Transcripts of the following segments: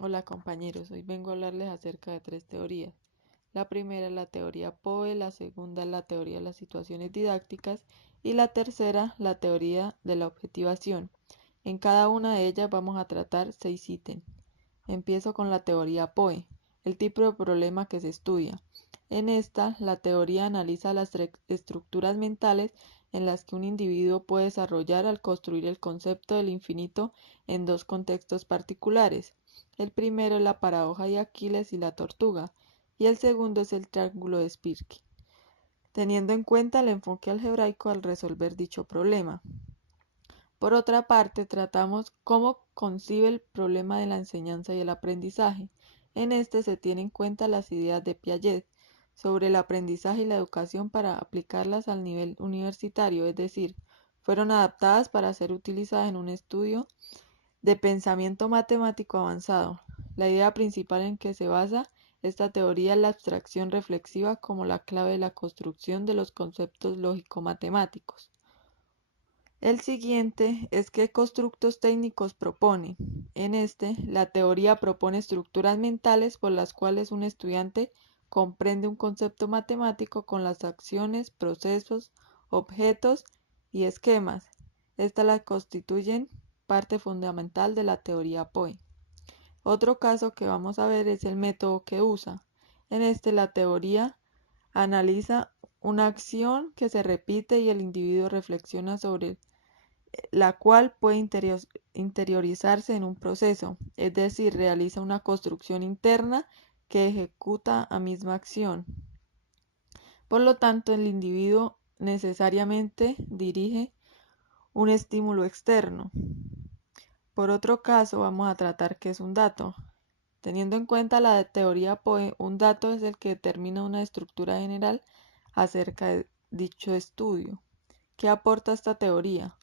Hola compañeros, hoy vengo a hablarles acerca de tres teorías. La primera es la teoría POE, la segunda es la teoría de las situaciones didácticas y la tercera la teoría de la objetivación. En cada una de ellas vamos a tratar 6 ítems. Empiezo con la teoría POE, el tipo de problema que se estudia. En esta, la teoría analiza las estructuras mentales en las que un individuo puede desarrollar al construir el concepto del infinito en dos contextos particulares. El primero es la paradoja de Aquiles y la tortuga, y el segundo es el triángulo de Spirky, teniendo en cuenta el enfoque algebraico al resolver dicho problema. Por otra parte, tratamos cómo concibe el problema de la enseñanza y el aprendizaje. En este se tienen en cuenta las ideas de Piaget sobre el aprendizaje y la educación para aplicarlas al nivel universitario, es decir, fueron adaptadas para ser utilizadas en un estudio de pensamiento matemático avanzado. La idea principal en que se basa esta teoría es la abstracción reflexiva como la clave de la construcción de los conceptos lógico-matemáticos. El siguiente es qué constructos técnicos propone. En este, la teoría propone estructuras mentales por las cuales un estudiante comprende un concepto matemático con las acciones, procesos, objetos y esquemas. Estas las constituyen parte fundamental de la teoría POE. Otro caso que vamos a ver es el método que usa. En este, la teoría analiza una acción que se repite y el individuo reflexiona sobre la cual puede interiorizarse en un proceso, es decir, realiza una construcción interna que ejecuta la misma acción. Por lo tanto, el individuo necesariamente dirige un estímulo externo. Por otro caso, vamos a tratar qué es un dato. Teniendo en cuenta la teoría POE, un dato es el que determina una estructura general acerca de dicho estudio. ¿Qué aporta esta teoría?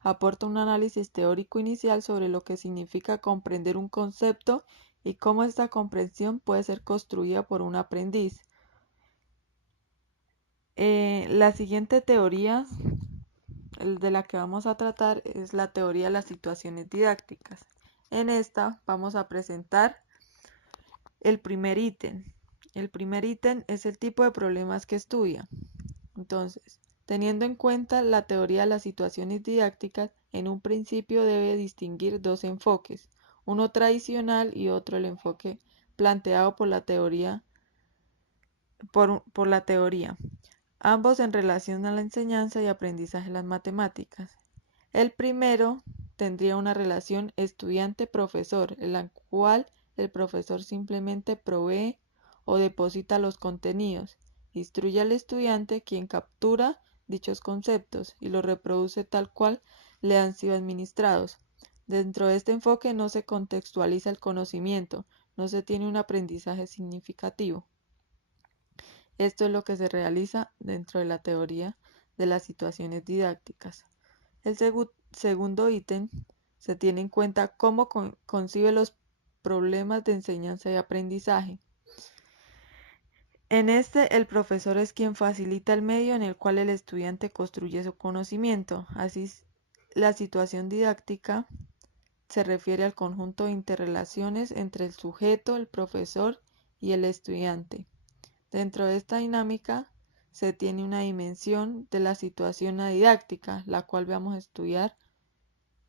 Aporta un análisis teórico inicial sobre lo que significa comprender un concepto y cómo esta comprensión puede ser construida por un aprendiz. La siguiente teoría de la que vamos a tratar es la teoría de las situaciones didácticas. En esta vamos a presentar el primer ítem. El primer ítem es el tipo de problemas que estudia. Entonces, teniendo en cuenta la teoría de las situaciones didácticas, en un principio debe distinguir dos enfoques, uno tradicional y otro el enfoque planteado por la teoría, ambos en relación a la enseñanza y aprendizaje de las matemáticas. El primero tendría una relación estudiante-profesor, en la cual el profesor simplemente provee o deposita los contenidos, instruye al estudiante quien captura dichos conceptos y los reproduce tal cual le han sido administrados. Dentro de este enfoque no se contextualiza el conocimiento, no se tiene un aprendizaje significativo. Esto es lo que se realiza dentro de la teoría de las situaciones didácticas. El segundo ítem se tiene en cuenta cómo concibe los problemas de enseñanza y aprendizaje. En este, el profesor es quien facilita el medio en el cual el estudiante construye su conocimiento. Así, la situación didáctica se refiere al conjunto de interrelaciones entre el sujeto, el profesor y el estudiante. Dentro de esta dinámica se tiene una dimensión de la situación didáctica, la cual vamos a estudiar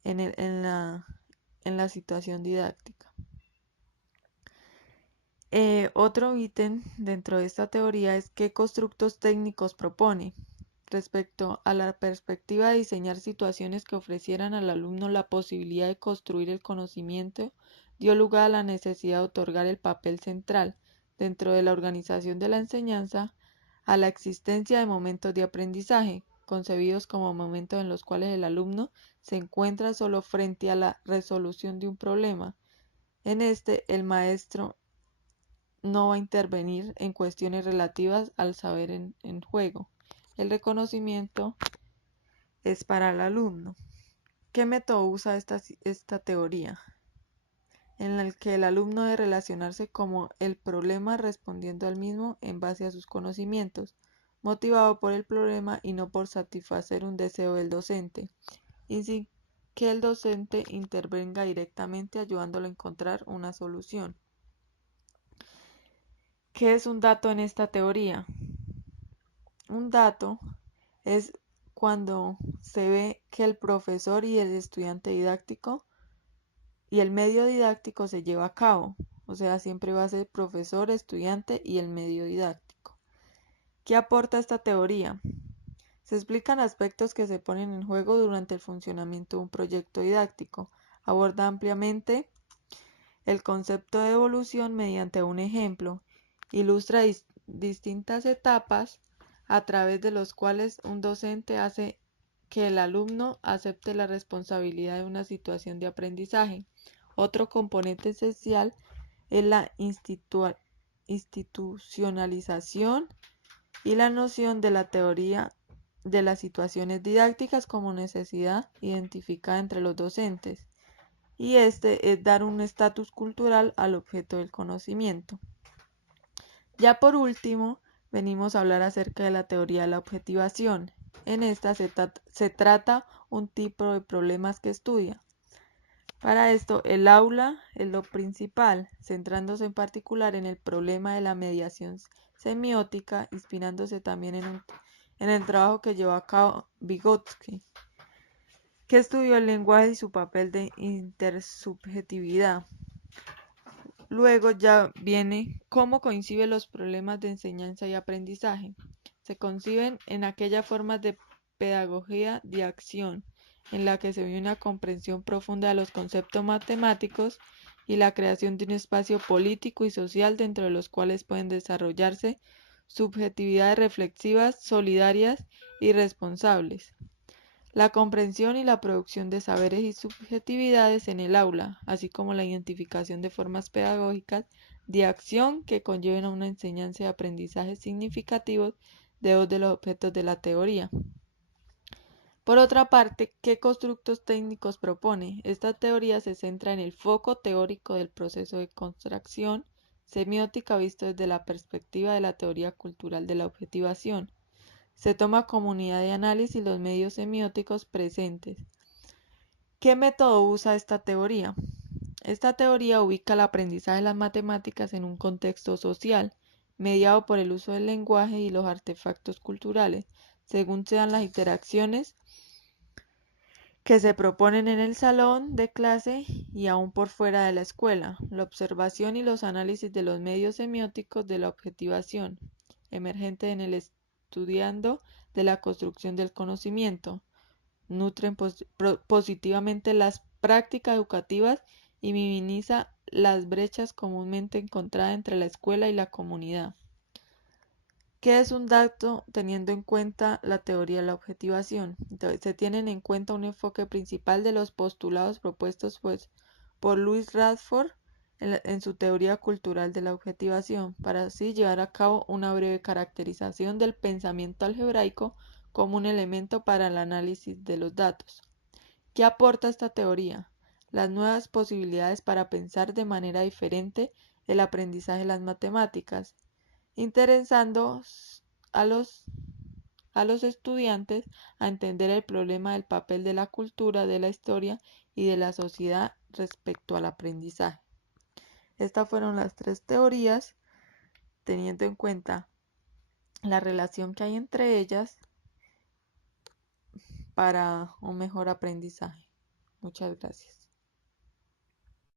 en la situación didáctica. Otro ítem dentro de esta teoría es qué constructos técnicos propone. Respecto a la perspectiva de diseñar situaciones que ofrecieran al alumno la posibilidad de construir el conocimiento, dio lugar a la necesidad de otorgar el papel central dentro de la organización de la enseñanza a la existencia de momentos de aprendizaje, concebidos como momentos en los cuales el alumno se encuentra solo frente a la resolución de un problema. En este, el maestro no va a intervenir en cuestiones relativas al saber en juego. El reconocimiento es para el alumno. ¿Qué método usa esta teoría? En el que el alumno debe relacionarse como el problema respondiendo al mismo en base a sus conocimientos, motivado por el problema y no por satisfacer un deseo del docente. que el docente intervenga directamente ayudándolo a encontrar una solución. ¿Qué es un dato en esta teoría? Un dato es cuando se ve que el profesor y el estudiante didáctico y el medio didáctico se lleva a cabo. O sea, siempre va a ser profesor, estudiante y el medio didáctico. ¿Qué aporta esta teoría? Se explican aspectos que se ponen en juego durante el funcionamiento de un proyecto didáctico. Aborda ampliamente el concepto de evolución mediante un ejemplo. Ilustra distintas etapas a través de los cuales un docente hace que el alumno acepte la responsabilidad de una situación de aprendizaje. Otro componente esencial es la institucionalización y la noción de la teoría de las situaciones didácticas como necesidad identificada entre los docentes, y este es dar un estatus cultural al objeto del conocimiento. Ya por último, venimos a hablar acerca de la teoría de la objetivación. En esta se trata un tipo de problemas que estudia. Para esto, el aula es lo principal, centrándose en particular en el problema de la mediación semiótica, inspirándose también en el trabajo que llevó a cabo Vygotsky, que estudió el lenguaje y su papel de intersubjetividad. Luego ya viene cómo coinciden los problemas de enseñanza y aprendizaje. Se conciben en aquella forma de pedagogía de acción, en la que se ve una comprensión profunda de los conceptos matemáticos y la creación de un espacio político y social dentro de los cuales pueden desarrollarse subjetividades reflexivas, solidarias y responsables. La comprensión y la producción de saberes y subjetividades en el aula, así como la identificación de formas pedagógicas de acción que conlleven a una enseñanza y aprendizaje significativos de dos de los objetos de la teoría. Por otra parte, ¿qué constructos técnicos propone? Esta teoría se centra en el foco teórico del proceso de construcción semiótica visto desde la perspectiva de la teoría cultural de la objetivación. Se toma como unidad de análisis los medios semióticos presentes. ¿Qué método usa esta teoría? Esta teoría ubica el aprendizaje de las matemáticas en un contexto social, mediado por el uso del lenguaje y los artefactos culturales, según sean las interacciones que se proponen en el salón de clase y aún por fuera de la escuela, la observación y los análisis de los medios semióticos de la objetivación, emergente en el estudiando de la construcción del conocimiento, nutren positivamente las prácticas educativas y minimiza las brechas comúnmente encontradas entre la escuela y la comunidad. ¿Qué es un dato teniendo en cuenta la teoría de la objetivación? Entonces, se tienen en cuenta un enfoque principal de los postulados propuestos por Louis Radford en su teoría cultural de la objetivación, para así llevar a cabo una breve caracterización del pensamiento algebraico como un elemento para el análisis de los datos. ¿Qué aporta esta teoría? Las nuevas posibilidades para pensar de manera diferente el aprendizaje de las matemáticas, interesando a los estudiantes a entender el problema del papel de la cultura, de la historia y de la sociedad respecto al aprendizaje. Estas fueron las tres teorías, teniendo en cuenta la relación que hay entre ellas para un mejor aprendizaje. Muchas gracias.